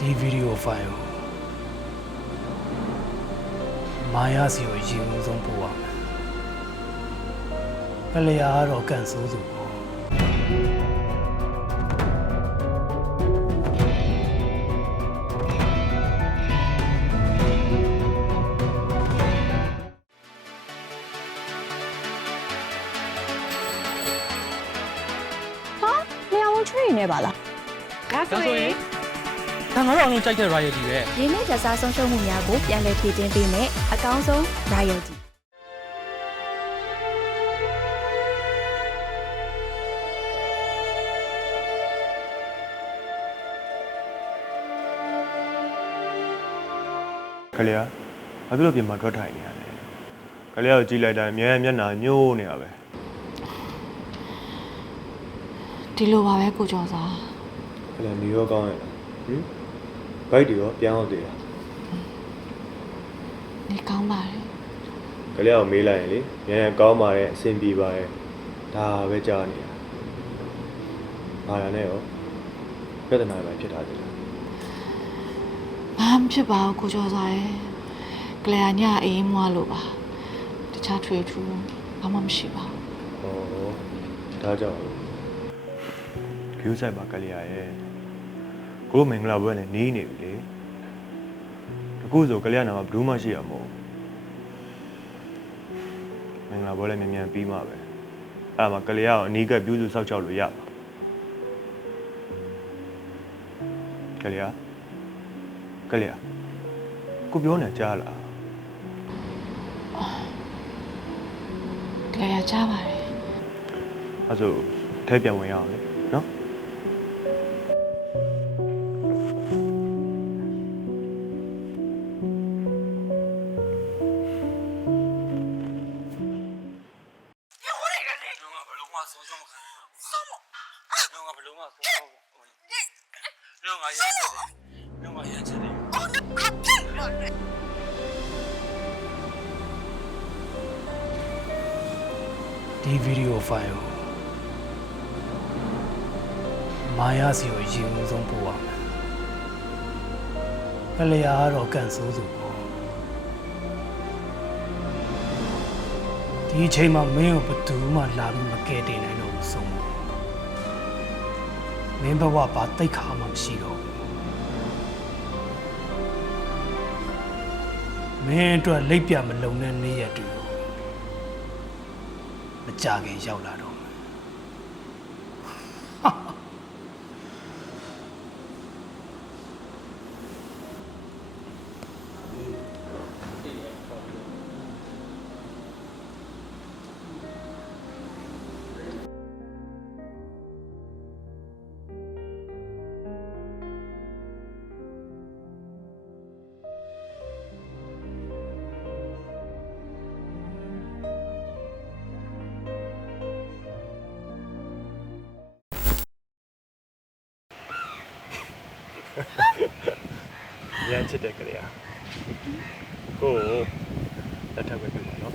ဒီဗီဒီယိုဖိုင်ကိုမာယာစီကိုအရင်ဆုံးပို့ရမယ်ကလျာကတော့ကန်ဆိုးသူပေါ့ဟာလျှောင်းချွေနေပါလားဒါဆိုရင် ဒါငါတို့အောင်လုံးကြိုက်တဲ့ royalty ပဲရင်းနှီးကြစားဆုံးရှုံးမှုများကိုပြန်လည်ဖြည့်တင်းပေးမယ်အကောင်းဆုံး royalty ခလျာဘာဖြစ်လို့ပြင်မှာထွက်ထိုင်နေရလဲခလျာကိုကြည့်လိုက်တိုင်းအမြဲမျက်နှာညှိုးနေရပဲဒီလိုပါပဲကိုကျော်စာခလျာနေရောကောင်းရဲ့လားဟင် ဘိုက်တွေရောပြန်အောင်သေးတာနေကောင်းပါတယ်ခလျာကိုမေးလိုက်ရင်လေမြန်မြန်ကောင်းပါတယ်အဆင်ပြေပါတယ်ဒါပဲကြားနေတာမာယာနဲ့ရောပြဿနာပဲဖြစ်တာတယ်လားဘာမှဖြစ်ပါဘူးကိုကျော်စာရဲ့ကလျာညအေးမွားလို့ပါတခြားထွေထူးဘာမှမရှိပါဘူးဩဒါကြောင့်ကျူးဆိုင်ပါခလျာရဲ့ ကိုမင်္ဂလာပွဲနဲ့နေနေပြီလေအခုဆိုခလျာနာမှာဘယ်သူမှရှိရမဟုတ်မင်္ဂလာပွဲလည်းမြန်မြန်ပြီးမှပဲအဲ့ဒါမှကလျာကိုအနီးကပ်ပြုစုစောက်ချောက်လို့ရပါကလျာကလျာကိုပြောနေကြားလားကလျာကြားပါတယ်အဲ့ဆိုထဲပြန်ဝင်ရအောင်လေနော် ဒီဗီဒီယိုဖိုင်ကိုမာယာစီကိုအရင်ဆုံးပို့ရမယ်ကလျာကတော့ကန်ဆိုးသူပေါ့ဒီအချိန်မှာမင်းကိုဘယ်သူမှလာပြီးမကယ်တင်နိုင်တော့ဘူးဆုံးမမင်းဘဝဘာတိတ်ခါမှမရှိတော့ဘူးမင်းအတွက်လိပ်ပြမလုံတဲ့နေ့ရက်တူ မကြခင်ရောက်လာတော့ ချစ်တဲ့ကလေးอ่ะကိုကိုလက်ထပ်ပဲပြပါနော်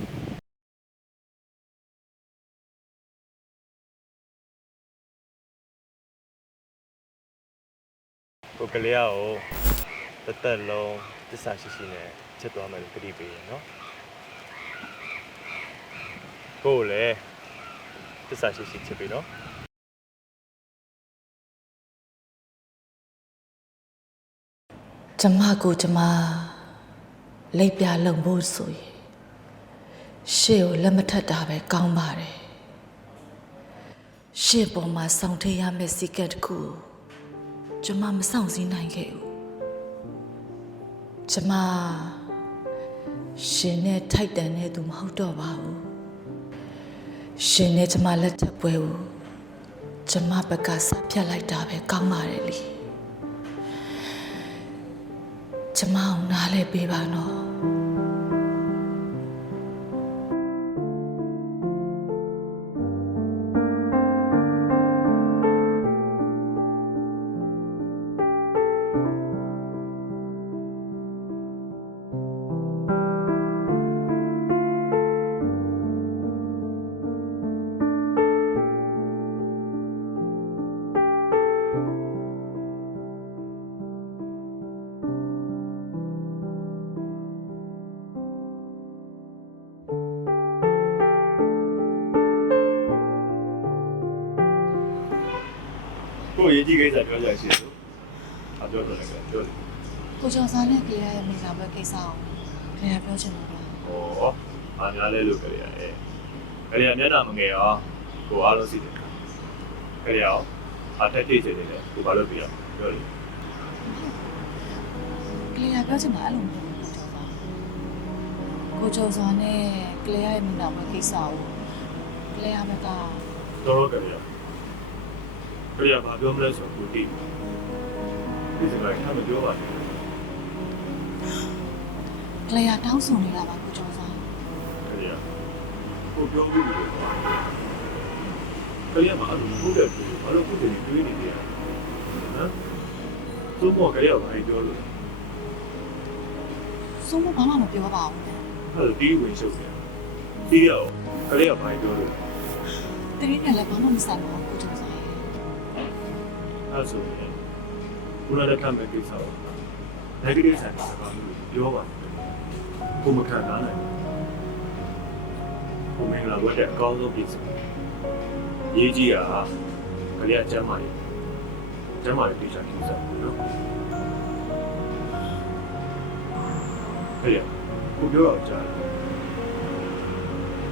ကိုကလေးကိုတစ်သက်လုံးတစ္ဆာရှိရှိနဲ့ချစ်သွားမယ်လို့ကတိပေးရနော်ကိုကိုလည်းတစ္ဆာရှိရှိချစ်ပြီနော် ကျမကိုကျမလိပ်ပြလုံဖို့ဆိုရင်ရှေ့ကိုလက်မထက်တာပဲကောင်းပါတယ်ရှေ့ပေါ်မှာစောင့်ထည့်ရမယ့်စီကတ်တစ်ခုကိုကျမမဆောင်စည်းနိုင်ခဲ့ဘူးကျမရှင်နဲ့ထိုက်တန်တဲ့သူမဟုတ်တော့ပါဘူးရှင်နဲ့ကျမလက်ထပ်ပွဲကိုကျမဘက်ကစဖြတ်လိုက်တာပဲကောင်းပါတယ်လी ကျမအောင်နားလဲပေးပါနော် ရေးကြီးကိစ္စပြောကြရှိတယ်အပြောတော့လည်းပြောတယ်ကိုကျော်စာနဲ့ကလေးရဲ့မိသားစုကိစ္စအောင်ကလေးကပြောချင်လို့လားဟောအားများလဲလို့ကြရရဲ့ကြရမျက်နှာမငယ်အောင်ကိုအားလုံးစီတယ်ကြရအောင်အထက်ထိတ်နေတယ်ကိုဘာလို့ပြရပြောတယ်ကလေးကပြောချင်တာအဲ့လိုမျိုးကိုကျော်စာကိုကျော်စာနဲ့ကလေးရဲ့မိသားစုကိစ္စအောင်ကလေးကဘက်ကတော့တော့ကြရ ကြရဘာပြောမလဲဆိုတော့ကိုတိဒီစကားကမပြောပါဘူးကလေးကတောင်းဆိုနေတာပါကိုကျော်စာကြရကိုပြောဘူးလို့ကြရမှာအဲ့လိုဟုတ်တယ်ဘာလို့ကိုယ်တည်းတွေးနေတယ်ဟမ်သုံးမောကြရဘာပြောလို့စိုးမဘာမှမပြောပါဘူးအဲ့လိုတီးဝင်ရှုပ်တယ်တီးရောကြရဘာပြောလို့တကယ်နဲ့လည်းဘာမှမဆိုင်ပါဘူးကိုကျော်စာရဲ့ အဲ့ဆိုရင်ဘုရားလက်ခံမဲ့ကိစ္စကို negative ဆန်တဲ့စကားမျိုးပြောပါတယ်ကိုမခံနိုင်ဘူးကိုမင်္ဂလာဝတ်တဲ့အကောင်းဆုံးပြည့်စုံရေးကြီးတာကလေးအကျမ်းမာရေးကျမ်းမာရေးတိကျကိစ္စနော်ဟဲ့ရကိုပြောတော့ကြားတယ်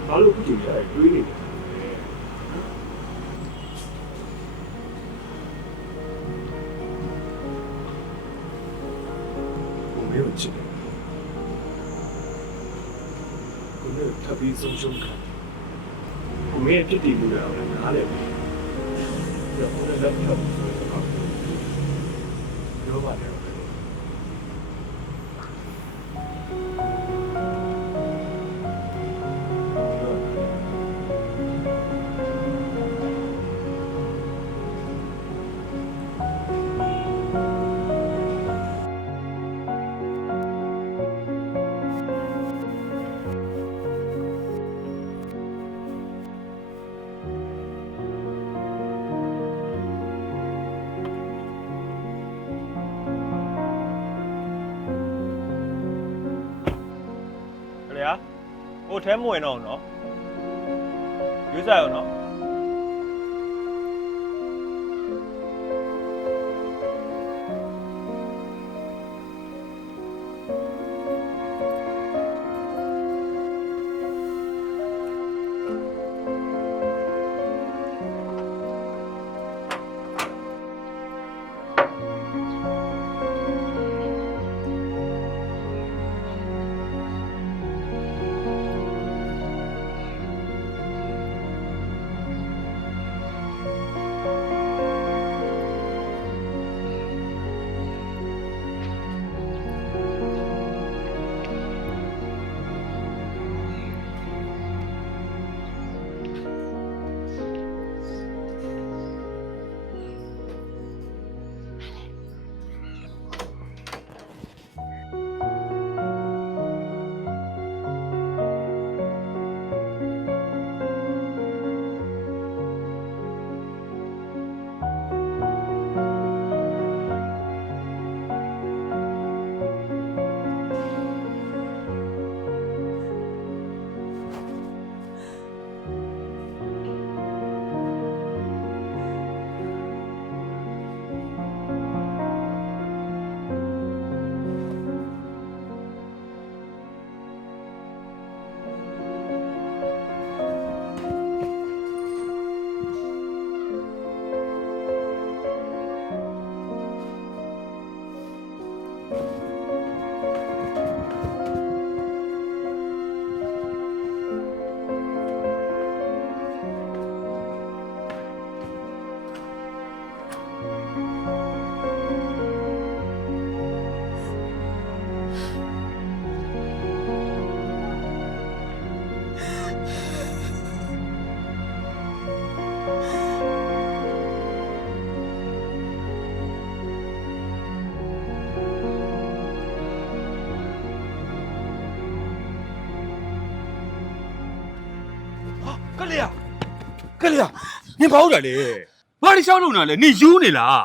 ဘာလို့ခုချိန်ကြီးအဲ့တွေးနေတ မင်းကိုချစ်တယ်ကိုမင်းကိုထပ်ပြီးဆုံးရှုံးခံကိုမင်းရဲ့ဖြစ်တည်မှုတွေလည်းနားလည်ပြီပြောင်းလဲလက်ထပ်ဆိုတဲ့အခါပြောပါတယ် ဟိုထဲမဝင်တော့ဘူးနော်ယူစားရောနော် ကလေးကကလေးကနင်ဘာဟုတ်တာလဲဘာတွေရှောင်းလုံတာလဲနင်ယူနေလား